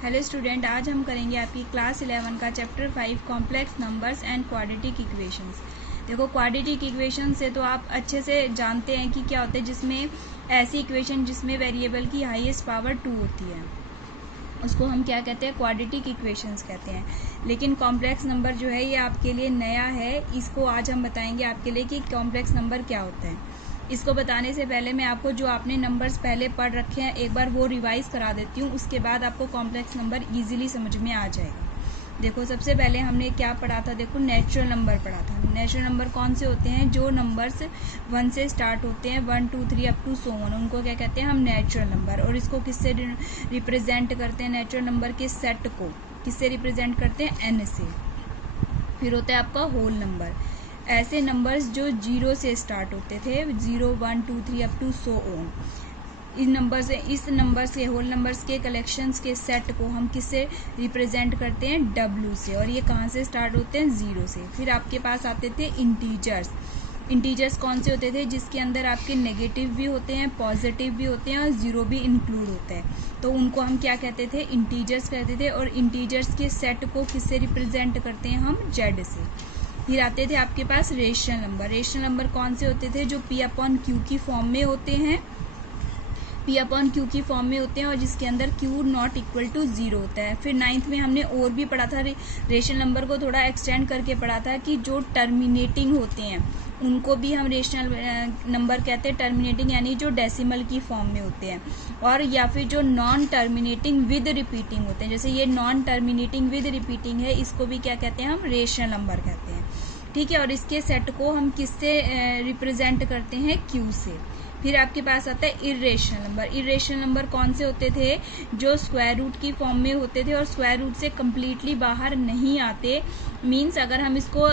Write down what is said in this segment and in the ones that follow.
Hello student, आज हम करेंगे आपकी क्लास 11 का chapter 5 complex numbers and quadratic equations. देखो, क्वाड्रेटिक इक्वेशन से तो आप अच्छे से जानते हैं कि क्या होते हैं, जिसमें ऐसी इक्वेशन जिसमें वेरिएबल की हाईएस्ट पावर 2 होती है उसको हम क्या कहते हैं, क्वाड्रेटिक इक्वेशंस कहते हैं। लेकिन कॉम्प्लेक्स नंबर जो है ये आपके लिए नया है, इसको आज हम बताएंगे आपके लिए कि कॉम्प्लेक्स नंबर क्या होता है। इसको बताने से पहले मैं आपको जो आपने नंबर्स पहले पढ़ रखे हैं एक बार वो रिवाइज करा देती हूँ, उसके बाद आपको कॉम्प्लेक्स नंबर इजीली समझ में आ जाएगा। देखो, सबसे पहले हमने क्या पढ़ा था, देखो नेचुरल नंबर पढ़ा था। नेचुरल नंबर कौन से होते हैं? जो नंबर्स 1 से स्टार्ट होते हैं, 1 2 3 अप टू सो ऑन, उनको क्या कहते हैं हम नेचुरल नंबर। और इसको किससे रिप्रेजेंट करते हैं? नेचुरल नंबर के सेट को किससे रिप्रेजेंट करते हैं? n से। फिर होता है आपका होल नंबर। ऐसे नंबर्स जो 0 से स्टार्ट होते थे, 0 1 2 3 अप टू सो ऑन, इस नंबर से होल नंबर्स के कलेक्शंस के सेट को हम किससे रिप्रेजेंट करते हैं? W से। और ये कहाँ से स्टार्ट होते हैं? 0 से। फिर आपके पास आते थे इंटीजर्स। इंटीजर्स कौन से होते थे? जिसके अंदर आपके नेगेटिव भी होते हैं, पॉजिटिव भी होते हैं और जीरो भी इंक्लूड होता है, तो उनको हम क्या कहते थे? इंटीजर्स कहते थे। और इंटीजर्स के सेट को किससे रिप्रेजेंट करते हैं हम? Z से। फिर आते थे आपके पास रेशनल नंबर। रेशनल नंबर कौन से होते थे? जो P/Q की फॉर्म में होते हैं, P/Q की फॉर्म में होते हैं और जिसके अंदर Q नॉट इक्वल टू 0 होता है। फिर 9th में हमने और भी पढ़ा था, रेशनल नंबर को थोड़ा एक्सटेंड करके पढ़ा था कि जो टर्मिनेटिंग होते हैं उनको भी हम रेशनल नंबर कहते हैं। टर्मिनेटिंग यानी जो डेसिमल की फॉर्म में होते हैं, और या फिर जो नॉन टर्मिनेटिंग विद रिपीटिंग होते हैं, जैसे ये नॉन टर्मिनेटिंग विद रिपीटिंग है, इसको भी क्या कहते हैं हम? रेशनल नंबर कहते हैं। ठीक है, और इसके सेट को हम किससे रिप्रेजेंट करते हैं? Q से। फिर आपके पास आता है इर्रेशनल नंबर। इर्रेशनल नंबर कौन से होते थे? जो स्क्वायर रूट की फॉर्म में होते थे और स्क्वायर रूट से कम्प्लीटली बाहर नहीं आते। मीन्स अगर हम इसको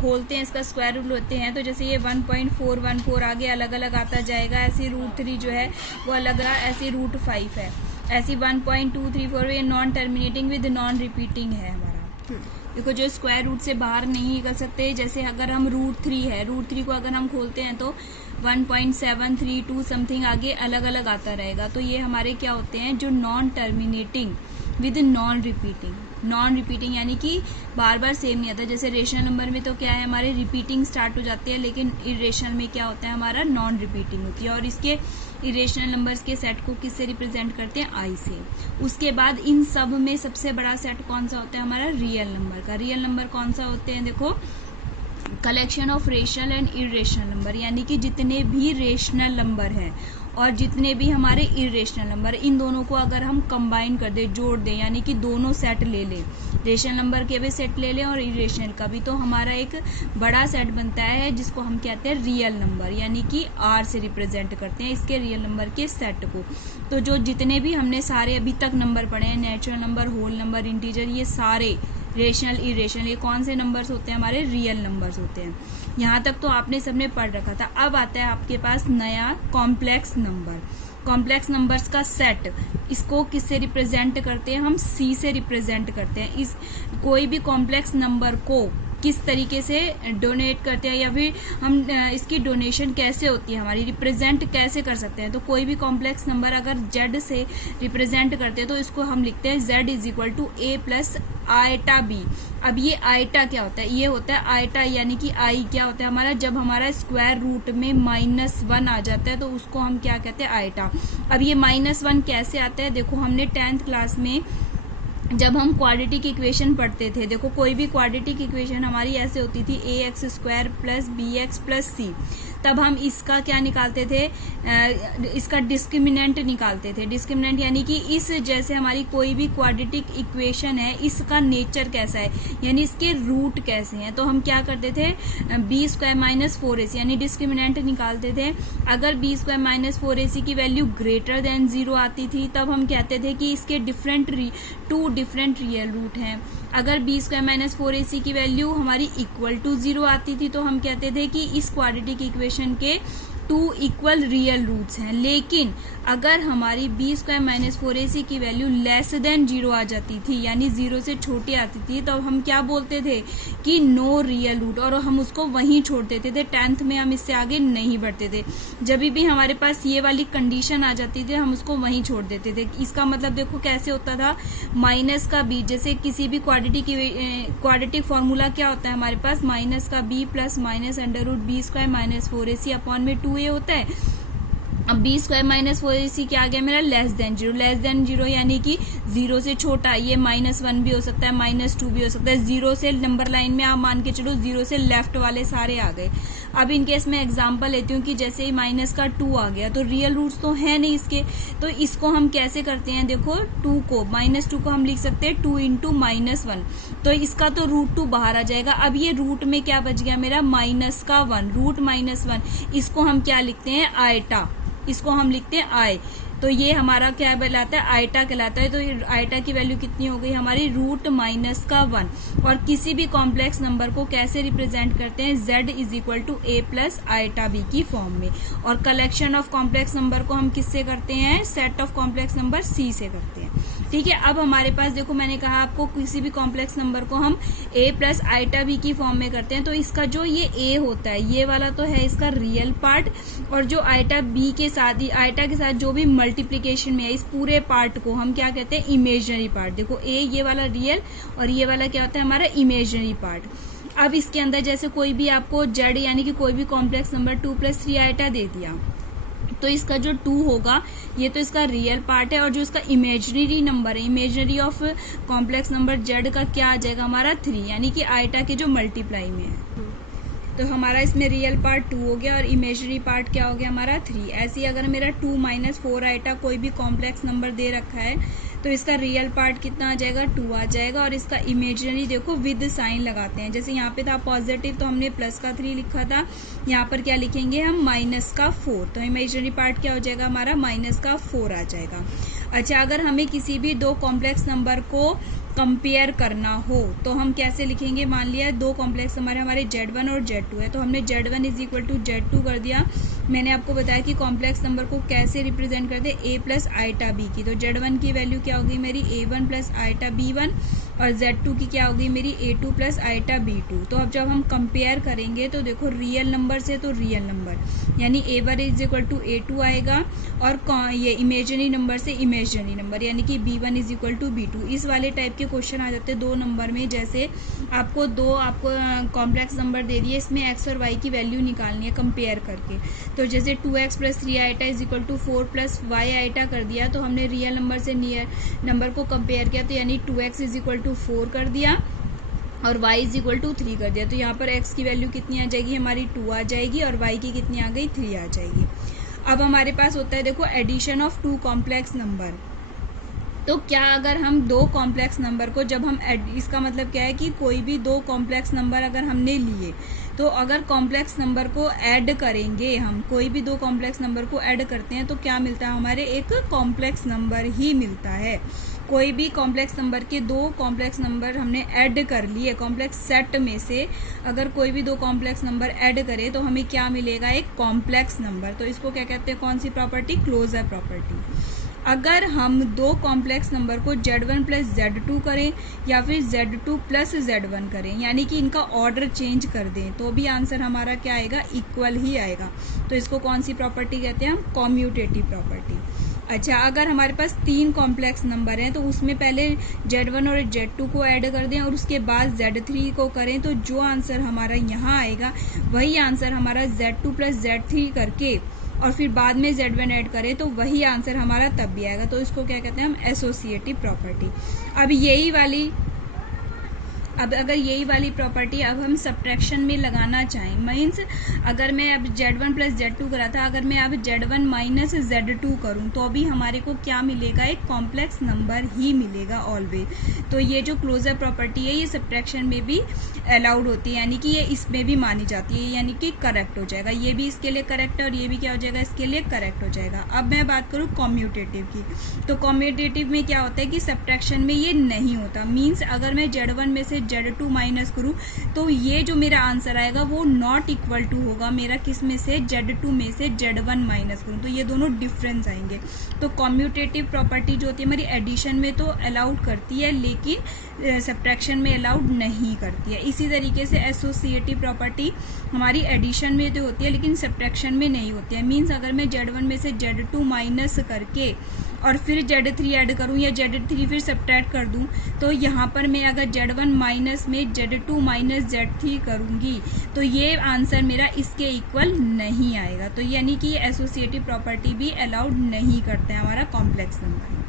खोलते हैं, इसका स्क्वायर रूट लेते हैं, तो जैसे ये 1.414 आगे अलग अलग आता जाएगा, ऐसी √3 जो है वो अलग रहा, ऐसी √5 है, ऐसी 1.234 ये non terminating with non repeating है हमारा। देखो, जो स्क्वायर रूट से बाहर नहीं निकल सकते, जैसे अगर हम √3 है, √3 को अगर हम खोलते हैं तो 1.732 समथिंग आगे अलग अलग आता रहेगा, तो ये हमारे क्या होते हैं? जो non terminating with non repeating. Non repeating यानी कि बार बार सेम नहीं आता। जैसे रेशनल नंबर में तो क्या है, हमारे रिपीटिंग स्टार्ट हो जाती है, लेकिन इरेशनल में क्या होता है? हमारा नॉन रिपीटिंग होती है। और इसके इरेशनल नंबर्स के सेट को किससे रिप्रेजेंट करते हैं? I से। उसके बाद इन सब में सबसे बड़ा सेट कौन सा होता है? हमारा रियल नंबर का। रियल नंबर कौन सा होते हैं? देखो, collection of rational and irrational number, यानी कि जितने भी रेशनल नंबर हैं और जितने भी हमारे इरेशनल नंबर, इन दोनों को अगर हम कंबाइन कर दें, जोड़ दें, यानी कि दोनों सेट ले लें, रेशनल नंबर के भी सेट ले लें और इरेशनल का भी, तो हमारा एक बड़ा सेट बनता है जिसको हम कहते हैं रियल नंबर, यानी कि R से रिप्रेजेंट करते हैं इसके रियल नंबर के सेट को। तो जो जितने भी हमने सारे अभी तक नंबर पढ़े हैं, natural number, whole number, integer, ये सारे रेशनल, इरेशनल, ये कौन से नंबर्स होते हैं? हमारे रियल नंबर्स होते हैं। यहाँ तक तो आपने सबने पढ़ रखा था। अब आता है आपके पास नया कॉम्प्लेक्स नंबर। कॉम्प्लेक्स नंबर्स का सेट, इसको किससे रिप्रेजेंट करते हैं हम? C से रिप्रेजेंट करते हैं। इस कोई भी कॉम्प्लेक्स नंबर को किस तरीके से डोनेट करते हैं, या फिर हम इसकी डोनेशन कैसे होती है, हमारी रिप्रेजेंट कैसे कर सकते हैं? तो कोई भी कॉम्प्लेक्स नंबर अगर Z से रिप्रेजेंट करते हैं तो इसको हम लिखते हैं Z = A + आयटा B। अब ये आयटा क्या होता है? ये होता है आयटा, यानी कि I क्या होता है हमारा? जब हमारा स्क्वायर रूट में -1 आ जाता है तो उसको हम क्या कहते हैं? आयटा। अब ये -1 कैसे आता है? देखो, हमने 10th क्लास में जब हम क्वाड्रेटिक इक्वेशन पढ़ते थे, देखो कोई भी क्वाड्रेटिक इक्वेशन हमारी ऐसे होती थी, ax² + bx + c, तब हम इसका क्या निकालते थे? इसका डिस्क्रिमिनेंट निकालते थे। डिस्क्रिमिनेंट यानी कि इस जैसे हमारी कोई भी क्वाड्रेटिक इक्वेशन है, इसका नेचर कैसा है, यानी इसके रूट कैसे हैं, तो हम क्या करते थे? b² - 4ac यानी डिस्क्रिमिनेंट निकालते थे। अगर b² - 4ac की वैल्यू ग्रेटर देन 0 आती थी, तब हम कहते थे कि इसके टू डिफरेंट रियल रूट हैं। अगर b² - 4ac की वैल्यू हमारी इक्वल टू 0 आती थी, तो हम कहते थे कि इस क्वाड्रेटिक इक्वेशन के टू इक्वल रियल रूट्स हैं। लेकिन अगर हमारी बी स्क्वायर माइनस 4ac की वैल्यू लेस देन 0 आ जाती थी, यानी 0 से छोटी आती थी, तो हम क्या बोलते थे कि नो रियल रूट, और हम उसको वहीं छोड़ देते थे। 10th में हम इससे आगे नहीं बढ़ते थे। जब भी हमारे पास ये वाली कंडीशन आ जाती थी हम उसको वहीं छोड़ देते थे। इसका मतलब देखो कैसे होता था, माइनस का बी, जैसे किसी भी क्वाड्रेटिक फॉर्मूला क्या होता है हमारे पास, माइनस का b plus minus under root b square minus 4ac upon में 2a होता है। अब बी स्क्वायर माइनस 4ac क्या आ गया मेरा, लेस देन जीरो, यानी कि 0 से छोटा। ये -1 भी हो सकता है, -2 भी हो सकता है। 0 से नंबर लाइन में आप मान के चलो 0 से लेफ्ट वाले सारे आ गए। अब इन केस में एग्जांपल लेती हूँ कि जैसे ही माइनस का 2 आ गया तो रियल रूट्स तो है नहीं इसके, तो इसको हम कैसे करते हैं, देखो 2 को -2 को हम लिख सकते हैं 2 इंटू -1, तो इसका तो √2 बाहर आ जाएगा। अब ये रूट में क्या बच गया मेरा, -1, रूट -1, इसको हम क्या लिखते हैं, आयटा, इसको हम लिखते हैं आय, तो ये हमारा क्या कहलाता है, आयटा कहलाता है। तो आयटा की वैल्यू कितनी हो गई हमारी, √-1। और किसी भी कॉम्प्लेक्स नंबर को कैसे रिप्रेजेंट करते हैं, z is equal to a plus iota b की फॉर्म में। और कलेक्शन ऑफ कॉम्प्लेक्स नंबर को हम किससे करते हैं, set of complex number c से करते हैं। ठीक है, अब हमारे पास देखो मैंने कहा आपको किसी भी कॉम्प्लेक्स नंबर को हम a प्लस आयटा b की फॉर्म में करते हैं। तो इसका जो ये a होता है, ये वाला तो है इसका रियल पार्ट, और जो आयटा b के साथ ही आयटा के साथ जो भी मल्टीप्लीकेशन में है, इस पूरे पार्ट को हम क्या कहते हैं, इमेजिनरी पार्ट। देखो a ये वाला रियल और ये वाला क्या होता है हमारा इमेजिनरी पार्ट। अब इसके अंदर जैसे कोई भी आपको z यानी कि कोई भी कॉम्प्लेक्स नंबर 2 + 3 आयटा दे दिया, तो इसका जो 2 होगा ये तो इसका रियल पार्ट है, और जो इसका इमेजिनरी नंबर है, imaginary of complex number z का क्या आ जाएगा हमारा 3, यानी कि आयटा के जो मल्टीप्लाई में है। तो हमारा इसमें रियल पार्ट 2 हो गया और इमेजिनरी पार्ट क्या हो गया हमारा 3। ऐसे ही अगर मेरा 2 - 4 आयटा कोई भी कॉम्प्लेक्स नंबर दे रखा है तो इसका रियल पार्ट कितना आ जाएगा, 2 आ जाएगा, और इसका इमेजिनरी देखो विद साइन लगाते हैं। जैसे यहाँ पे था पॉजिटिव तो हमने +3 लिखा था, यहाँ पर क्या लिखेंगे हम, -4, तो इमेजिनरी पार्ट क्या हो जाएगा हमारा, -4 आ जाएगा। अच्छा, अगर हमें किसी भी दो कॉम्प्लेक्स नंबर को कंपेयर करना हो तो हम कैसे लिखेंगे, मान लिया दो कॉम्प्लेक्स नंबर हमारे Z1 और Z2 है, तो हमने Z1 is equal to Z2 कर दिया। मैंने आपको बताया कि कॉम्प्लेक्स नंबर को कैसे रिप्रेजेंट करते हैं, a प्लस आयटा b की, तो Z1 की वैल्यू क्या होगी मेरी a1 प्लस आयटा b1, और Z2 की क्या होगी मेरी a2 प्लस आयटा b2। तो अब जब हम कंपेयर करेंगे तो देखो रियल नंबर से तो रियल नंबर यानी a1 is equal to a2 आएगा, और ये इमेजिनरी नंबर से इमेजिनरी नंबर यानी कि b1 is equal to b2। इस वाले टाइप के क्वेश्चन आ जाते हैं दो नंबर में, जैसे आपको कॉम्प्लेक्स नंबर दे दिए, इसमें x और y की वैल्यू निकालनी है कंपेयर करके। तो जैसे 2x plus 3 iota is equal to 4 plus y iota कर दिया, तो हमने रियल नंबर से नियर नंबर को कंपेयर किया, तो यानी 2x इज इक्वल टू 4 कर दिया और y इज इक्वल टू 3 कर दिया। तो यहाँ पर x की वैल्यू कितनी आ जाएगी हमारी 2 आ जाएगी, और y की कितनी आ गई 3 आ जाएगी। अब हमारे पास होता है देखो एडिशन ऑफ 2 कॉम्प्लेक्स नंबर। तो क्या अगर हम दो कॉम्प्लेक्स नंबर को जब हम इसका मतलब क्या है कि कोई भी दो कॉम्प्लेक्स नंबर अगर हमने लिए, तो अगर कॉम्प्लेक्स नंबर को ऐड करेंगे, हम कोई भी दो कॉम्प्लेक्स नंबर को ऐड करते हैं तो क्या मिलता है हमारे, एक कॉम्प्लेक्स नंबर ही मिलता है। कोई भी कॉम्प्लेक्स नंबर के दो कॉम्प्लेक्स नंबर हमने ऐड कर लिए, कॉम्प्लेक्स सेट में से अगर कोई भी दो कॉम्प्लेक्स नंबर ऐड करे तो हमें क्या मिलेगा, एक कॉम्प्लेक्स नंबर। तो इसको क्या कहते हैं, कौन सी प्रॉपर्टी, क्लोजर प्रॉपर्टी। अगर हम दो कॉम्प्लेक्स नंबर को Z1 प्लस Z2 करें या फिर Z2 प्लस Z1 करें, यानी कि इनका ऑर्डर चेंज कर दें, तो भी आंसर हमारा क्या आएगा, इक्वल ही आएगा। तो इसको कौन सी प्रॉपर्टी कहते हैं हम, कॉम्यूटेटिव प्रॉपर्टी। अच्छा, अगर हमारे पास 3 कॉम्प्लेक्स नंबर हैं तो उसमें पहले Z1 और Z2 को ऐड कर दें और उसके बाद Z3 को करें, तो जो आंसर हमारा यहाँ आएगा वही आंसर हमारा Z2 प्लस Z3 करके और फिर बाद में Z1 ऐड करें तो वही आंसर हमारा तब भी आएगा। तो इसको क्या कहते हैं हम, एसोसिएटिव प्रॉपर्टी। अब अगर यही वाली प्रॉपर्टी अब हम सब्ट्रैक्शन में लगाना चाहें, मीन्स अगर मैं अब Z1 प्लस Z2 करा था, अगर मैं अब Z1 माइनस Z2 करूं तो भी हमारे को क्या मिलेगा, एक कॉम्प्लेक्स नंबर ही मिलेगा ऑलवेज। तो ये जो क्लोजर प्रॉपर्टी है ये सब्ट्रैक्शन में भी अलाउड होती है, यानी कि ये इसमें भी मानी जाती है, यानी कि करेक्ट हो जाएगा। ये भी इसके लिए करेक्ट है और ये भी क्या हो जाएगा, इसके लिए करेक्ट हो जाएगा। अब मैं बात करूँ कॉम्यूटेटिव की, तो कॉम्यूटेटिव में क्या होता है कि सब्ट्रैक्शन में ये नहीं होता। मीन्स अगर मैं Z1 में से Z2 माइनस करूं तो ये जो मेरा आंसर आएगा वो नॉट इक्वल टू होगा मेरा किस में से, Z2 में से Z1 माइनस करूं तो ये दोनों डिफरेंस आएंगे। तो कम्यूटेटिव प्रॉपर्टी जो होती है हमारी एडिशन में तो अलाउड करती है लेकिन सब्ट्रैक्शन में अलाउड नहीं करती है। इसी तरीके से एसोसिएटिव प्रॉपर्टी हमारी एडिशन में तो होती है लेकिन सब्ट्रैक्शन में नहीं होती है। मीन्स अगर मैं Z1 में से Z2 माइनस करके और फिर Z3 ऐड करूं या Z3 फिर सब्ट्रैक्ट कर दूं तो यहाँ पर मैं अगर Z1 माइनस में Z2 माइनस Z3 करूंगी तो ये आंसर मेरा इसके इक्वल नहीं आएगा। तो यानी कि एसोसिएटिव प्रॉपर्टी भी अलाउड नहीं करते हैं हमारा कॉम्प्लेक्स नंबर में।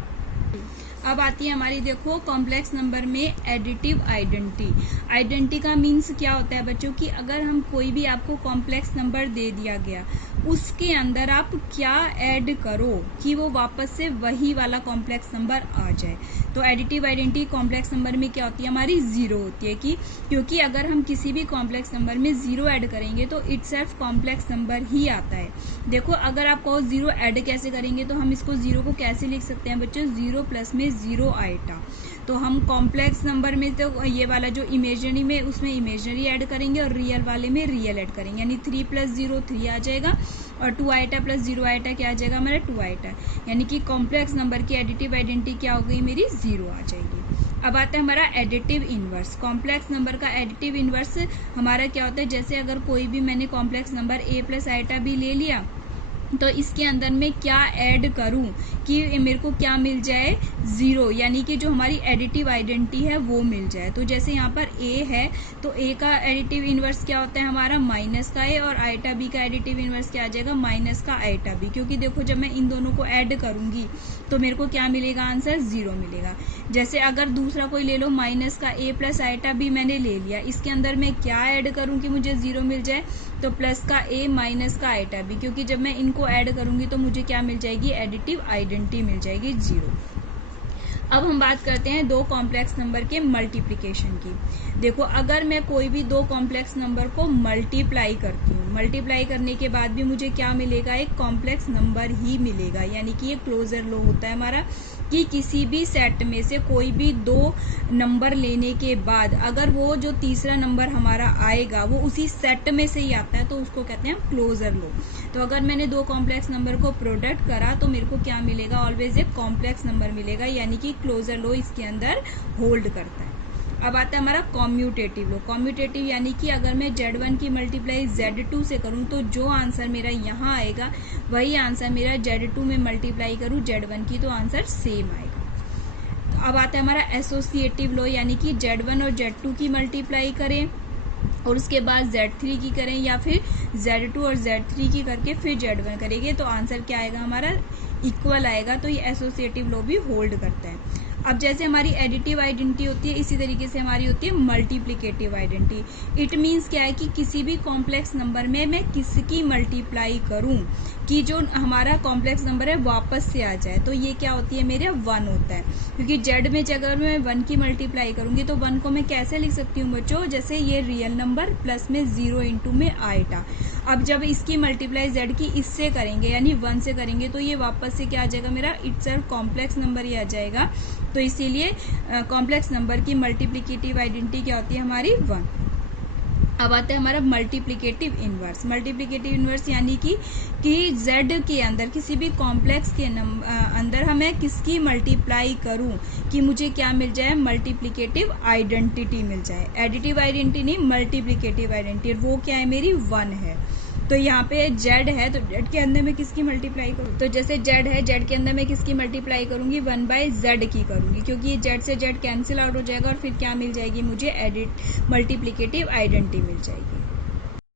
अब आती है हमारी देखो कॉम्प्लेक्स नंबर में एडिटिव आइडेंटिटी। आइडेंटिटी का मीन्स क्या होता है बच्चों की अगर हम कोई भी आपको कॉम्प्लेक्स नंबर दे दिया गया उसके अंदर आप क्या ऐड करो कि वो वापस से वही वाला कॉम्प्लेक्स नंबर आ जाए। तो एडिटिव आइडेंटिटी कॉम्प्लेक्स नंबर में क्या होती है हमारी जीरो होती है कि क्योंकि अगर हम किसी भी कॉम्प्लेक्स नंबर में जीरो ऐड करेंगे तो इटसेल्फ कॉम्प्लेक्स नंबर ही आता है। देखो अगर आप कहो जीरो ऐड कैसे करेंगे तो हम इसको जीरो को कैसे लिख सकते हैं बच्चों, जीरो प्लस में जीरो आएटा। तो हम कॉम्प्लेक्स नंबर में तो ये वाला जो इमेजिनरी में उसमें इमेजिनरी ऐड करेंगे और रियल वाले में रियल ऐड करेंगे यानी 3 प्लस 0 3 आ जाएगा और 2 आइटा प्लस 0 आइटा क्या आ जाएगा हमारा 2 आइटा। यानी कि कॉम्प्लेक्स नंबर की एडिटिव आइडेंटिटी क्या हो गई मेरी जीरो आ जाएगी। अब आता है हमारा एडिटिव इनवर्स। कॉम्प्लेक्स नंबर का एडिटिव इनवर्स हमारा क्या होता है, जैसे अगर कोई भी मैंने complex number a plus iota b ले लिया तो इसके अंदर मैं क्या ऐड करूं कि मेरे को क्या मिल जाए, जीरो, यानी कि जो हमारी एडिटिव आइडेंटिटी है वो मिल जाए। तो जैसे यहाँ पर a है तो a का एडिटिव इनवर्स क्या होता है हमारा माइनस का a और आइटा b का एडिटिव इनवर्स क्या आ जाएगा माइनस का आइटा b। क्योंकि देखो जब मैं इन दोनों को ऐड करूंगी तो मेरे को क्या मिलेगा आंसर जीरो मिलेगा। जैसे अगर दूसरा कोई ले लो माइनस का a प्लस आइटा b मैंने ले लिया, इसके अंदर मैं क्या ऐड करूं कि मुझे जीरो मिल जाए, तो प्लस का a माइनस का आइटा b। क्योंकि जब मैं इनको ऐड करूंगी तो मुझे क्या मिल जाएगी एडिटिव आइडेंटिटी मिल जाएगी जीरो। अब हम बात करते हैं दो कॉम्प्लेक्स नंबर के मल्टीप्लिकेशन की। देखो अगर मैं कोई भी दो कॉम्प्लेक्स नंबर को मल्टीप्लाई करती हूँ, मल्टीप्लाई करने के बाद भी मुझे क्या मिलेगा, एक कॉम्प्लेक्स नंबर ही मिलेगा। यानी कि ये क्लोजर लॉ होता है हमारा कि किसी भी सेट में से कोई भी दो नंबर लेने के बाद अगर वो जो तीसरा नंबर हमारा आएगा वो उसी सेट में से ही आता है तो उसको कहते हैं क्लोजर लॉ। तो अगर मैंने दो कॉम्प्लेक्स नंबर को प्रोडक्ट करा तो मेरे को क्या मिलेगा, ऑलवेज एक कॉम्प्लेक्स नंबर मिलेगा, यानी कि क्लोजर लॉ इसके अंदर होल्ड करता है। अब आता है हमारा कॉम्यूटेटिव लॉ। कॉम्यूटेटिव यानी कि अगर मैं Z1 की मल्टीप्लाई Z2 से करूं तो जो आंसर मेरा यहाँ आएगा वही आंसर मेरा Z2 में मल्टीप्लाई करूं Z1 की तो आंसर सेम आएगा। अब आता है हमारा एसोसिएटिव लॉ, यानी कि Z1 और Z2 की मल्टीप्लाई करें और उसके बाद Z3 की करें या फिर Z2 और Z3 की करके फिर Z1 करेंगे तो आंसर क्या आएगा हमारा इक्वल आएगा। तो ये एसोसिएटिव लॉ भी होल्ड करता है। अब जैसे हमारी एडिटिव आइडेंटिटी होती है इसी तरीके से हमारी होती है मल्टीप्लिकेटिव आइडेंटिटी। इट मीन्स क्या है कि किसी भी कॉम्प्लेक्स नंबर में मैं किसकी मल्टीप्लाई करूं कि जो हमारा कॉम्प्लेक्स नंबर है वापस से आ जाए, तो ये क्या होती है मेरा 1 होता है। क्योंकि Z में अगर मैं 1 की मल्टीप्लाई करूंगी तो 1 को मैं कैसे लिख सकती हूँ बच्चों, जैसे ये रियल नंबर प्लस में 0 इंटू में आएटा। अब जब इसकी मल्टीप्लाई Z की इससे करेंगे यानी 1 से करेंगे तो ये वापस से क्या आ जाएगा मेरा इटसेल्फ कॉम्प्लेक्स नंबर ही आ जाएगा। तो इसीलिए कॉम्प्लेक्स नंबर की मल्टीप्लिकेटिव आइडेंटिटी क्या होती है हमारी 1। अब आता है हमारा मल्टीप्लिकेटिव इनवर्स। मल्टीप्लिकेटिव इनवर्स यानी कि Z के अंदर किसी भी कॉम्प्लेक्स के अंदर हमें किसकी मल्टीप्लाई करूं कि मुझे क्या मिल जाए, मल्टीप्लिकेटिव आइडेंटिटी मिल जाए। एडिटिव आइडेंटिटी नहीं, मल्टीप्लिकेटिव आइडेंटिटी, वो क्या है मेरी 1 है। तो यहाँ पे Z है तो Z के अंदर मैं किसकी मल्टीप्लाई करूँ, तो जैसे Z है Z के अंदर मैं किसकी मल्टीप्लाई करूंगी 1/Z की करूंगी, क्योंकि ये Z से Z कैंसिल आउट हो जाएगा और फिर क्या मिल जाएगी मुझे मल्टीप्लिकेटिव आइडेंटिटी मिल जाएगी।